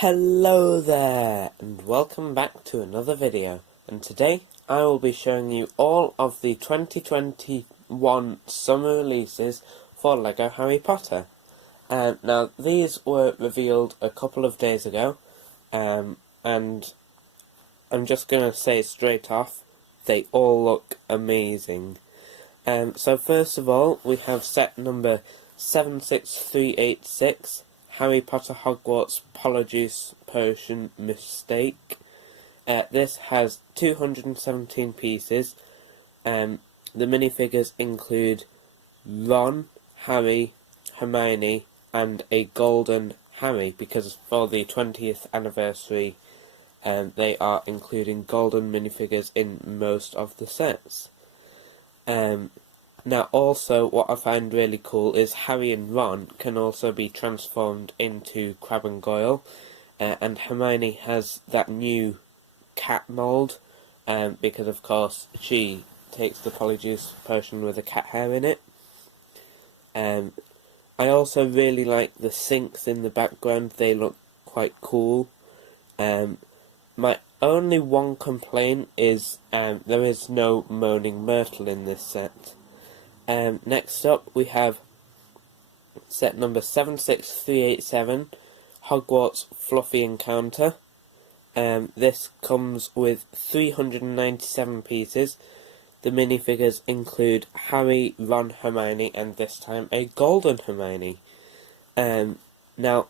Hello there, and welcome back to another video. And today I will be showing you all of the 2021 summer releases for LEGO Harry Potter. Now these were revealed a couple of days ago, and I'm just going to say straight off, they all look amazing. So first of all, we have set number 76386. Harry Potter Hogwarts Polyjuice Potion Mistake. This has 217 pieces. The minifigures include Ron, Harry, Hermione, and a golden Harry, because for the 20th anniversary they are including golden minifigures in most of the sets. Now also, what I find really cool is Harry and Ron can also be transformed into Crabbe and Goyle, and Hermione has that new cat mould, because of course she takes the Polyjuice potion with a cat hair in it. I also really like the sinks in the background, they look quite cool. My only one complaint is there is no Moaning Myrtle in this set. Next up we have set number 76387, Hogwarts Fluffy Encounter. This comes with 397 pieces. The minifigures include Harry, Ron, Hermione, and this time a golden Hermione. Now,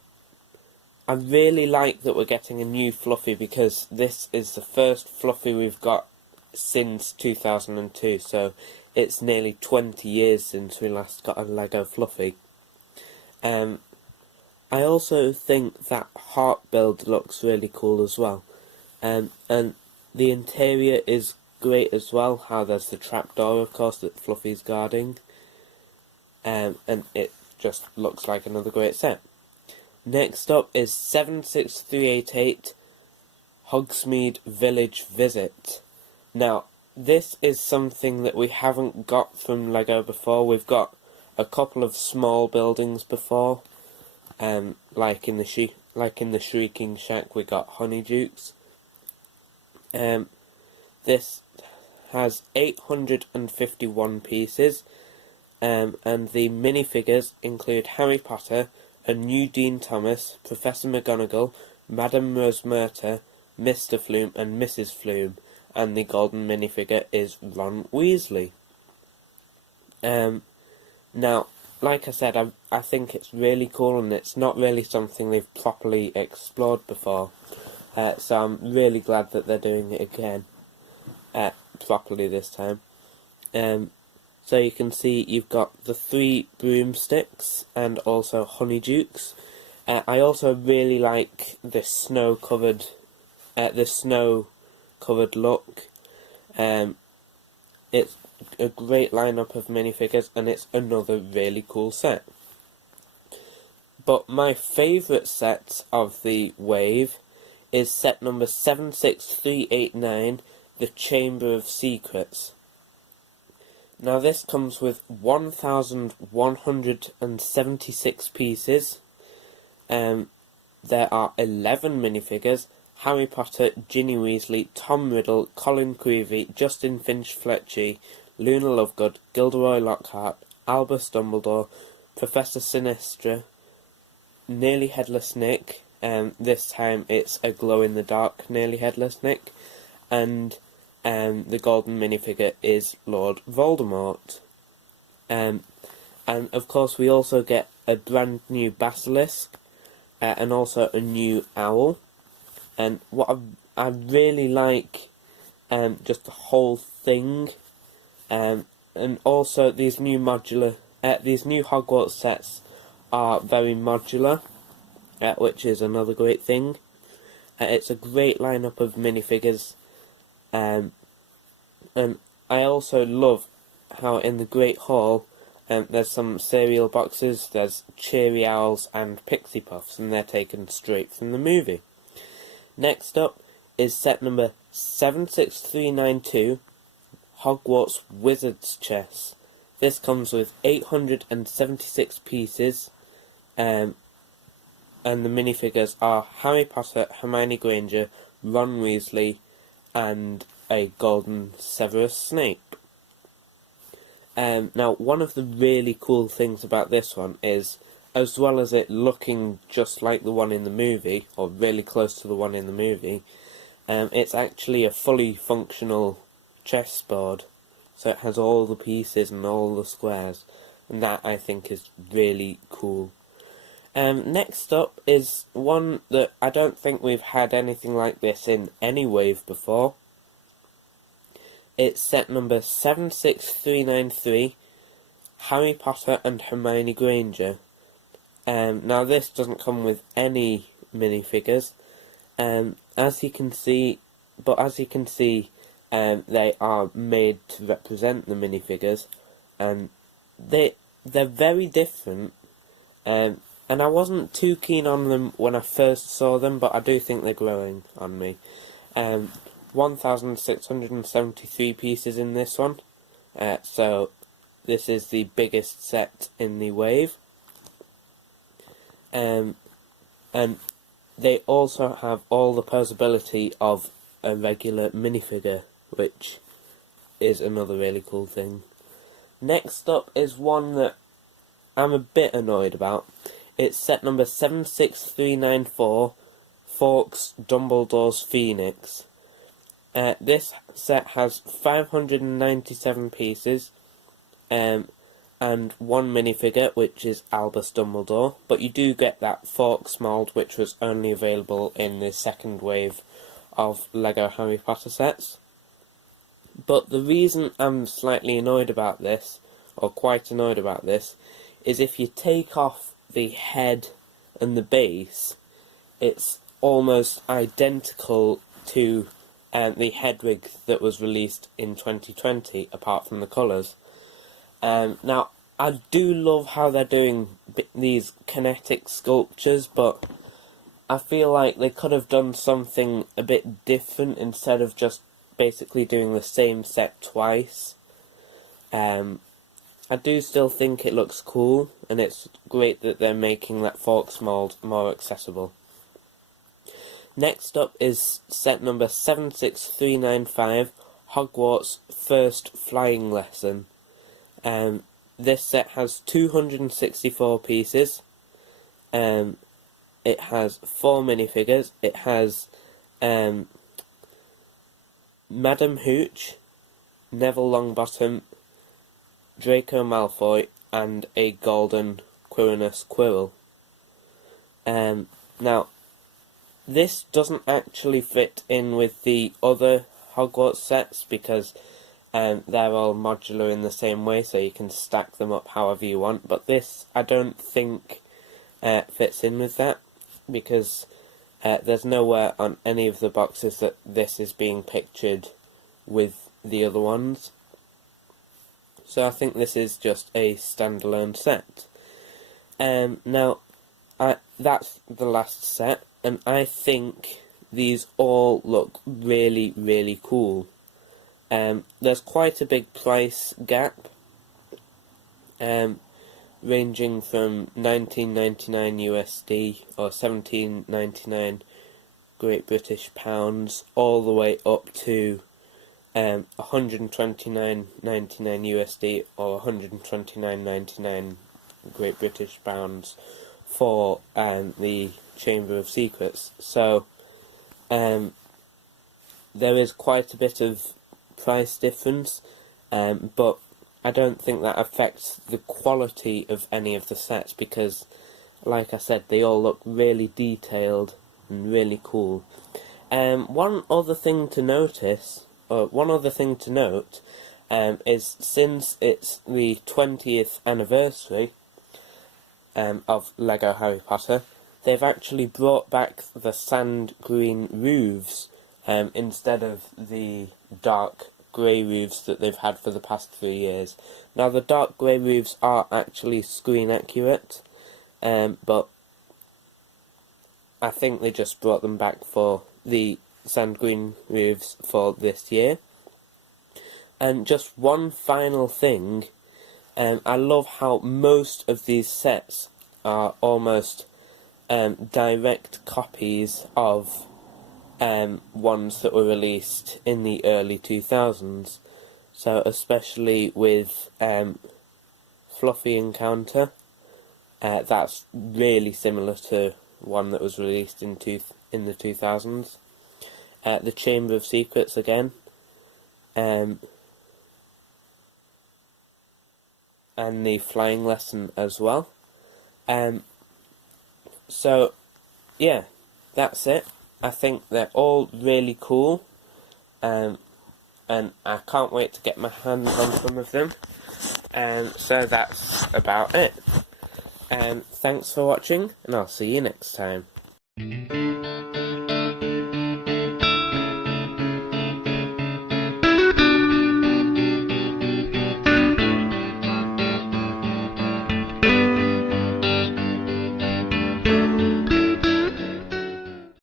I really like that we're getting a new Fluffy, because this is the first Fluffy we've got since 2002, so it's nearly 20 years since we last got a LEGO Fluffy. I also think that heart build looks really cool as well, and the interior is great as well, how there's the trapdoor of course that Fluffy's guarding, and it just looks like another great set. Next up is 76388, Hogsmeade Village Visit. Now, this is something that we haven't got from LEGO before. We've got a couple of small buildings before, like in the Shrieking Shack we got Honeydukes. This has 851 pieces, and the minifigures include Harry Potter, a new Dean Thomas, Professor McGonagall, Madame Rosmerta, Mr. Flume, and Mrs. Flume. And the golden minifigure is Ron Weasley. Now, like I said, I think it's really cool, and it's not really something they've properly explored before. So I'm really glad that they're doing it again, properly this time. So you can see you've got the 3 broomsticks and also Honeydukes. I also really like this snow-covered look. It's a great lineup of minifigures, and it's another really cool set. But my favourite set of the wave is set number 76389, the Chamber of Secrets. Now this comes with 1,176 pieces. There are 11 minifigures: Harry Potter, Ginny Weasley, Tom Riddle, Colin Creevey, Justin Finch-Fletchy, Luna Lovegood, Gilderoy Lockhart, Albus Dumbledore, Professor Sinistra, Nearly Headless Nick, this time it's a glow-in-the-dark Nearly Headless Nick, and the golden minifigure is Lord Voldemort. And of course we also get a brand new Basilisk, and also a new Owl. And what I really like, just the whole thing, and also these new Hogwarts sets are very modular, which is another great thing. It's a great lineup of minifigures, and I also love how in the Great Hall there's some cereal boxes. There's Cheery Owls and Pixie Puffs, and they're taken straight from the movie. Next up is set number 76392, Hogwarts Wizard's Chess. This comes with 876 pieces, and the minifigures are Harry Potter, Hermione Granger, Ron Weasley, and a golden Severus Snape. Now, one of the really cool things about this one is, as well as it looking just like the one in the movie, or really close to the one in the movie, it's actually a fully functional chessboard. So it has all the pieces and all the squares, and that I think is really cool. Next up is one that I don't think we've had anything like this in any wave before. It's set number 76393, Harry Potter and Hermione Granger. Now this doesn't come with any minifigures, as you can see, they are made to represent the minifigures, and they're very different. And I wasn't too keen on them when I first saw them, but I do think they're growing on me. 1,673 pieces in this one, so this is the biggest set in the wave. And they also have all the posability of a regular minifigure, which is another really cool thing. Next up is one that I'm a bit annoyed about. It's set number 76394, Fawkes Dumbledore's Phoenix. This set has 597 pieces, and one minifigure, which is Albus Dumbledore, but you do get that Fawkes mould, which was only available in the second wave of LEGO Harry Potter sets. But the reason I'm slightly annoyed about this, or quite annoyed about this, is if you take off the head and the base, it's almost identical to the head rig that was released in 2020, apart from the colours. Now, I do love how they're doing these kinetic sculptures, but I feel like they could have done something a bit different instead of just basically doing the same set twice. I do still think it looks cool, and it's great that they're making that Fawkes mould more accessible. Next up is set number 76395, Hogwarts First Flying Lesson. This set has 264 pieces. It has 4 minifigures. It has Madam Hooch, Neville Longbottom, Draco Malfoy, and a golden Quirinus Quirrell. Now, this doesn't actually fit in with the other Hogwarts sets because they're all modular in the same way, so you can stack them up however you want, but this I don't think fits in with that, because there's nowhere on any of the boxes that this is being pictured with the other ones. So I think this is just a standalone set. Now, that's the last set, and I think these all look really, really cool. There's quite a big price gap, ranging from 19.99 USD or 17.99 Great British pounds all the way up to 129.99 USD or 129.99 Great British pounds for the Chamber of Secrets. So there is quite a bit of price difference, but I don't think that affects the quality of any of the sets, because like I said, they all look really detailed and really cool. One other thing to note is, since it's the 20th anniversary of LEGO Harry Potter, they've actually brought back the sand green roofs instead of the dark grey roofs that they've had for the past 3 years. Now, the dark grey roofs are actually screen accurate, but I think they just brought them back for the sand green roofs for this year. And just one final thing, I love how most of these sets are almost direct copies of ones that were released in the early 2000s. So especially with Fluffy Encounter, that's really similar to one that was released in the 2000s. The Chamber of Secrets again, and the Flying Lesson as well. So yeah, that's it. I think they're all really cool, and I can't wait to get my hands on some of them. So that's about it. Thanks for watching, and I'll see you next time.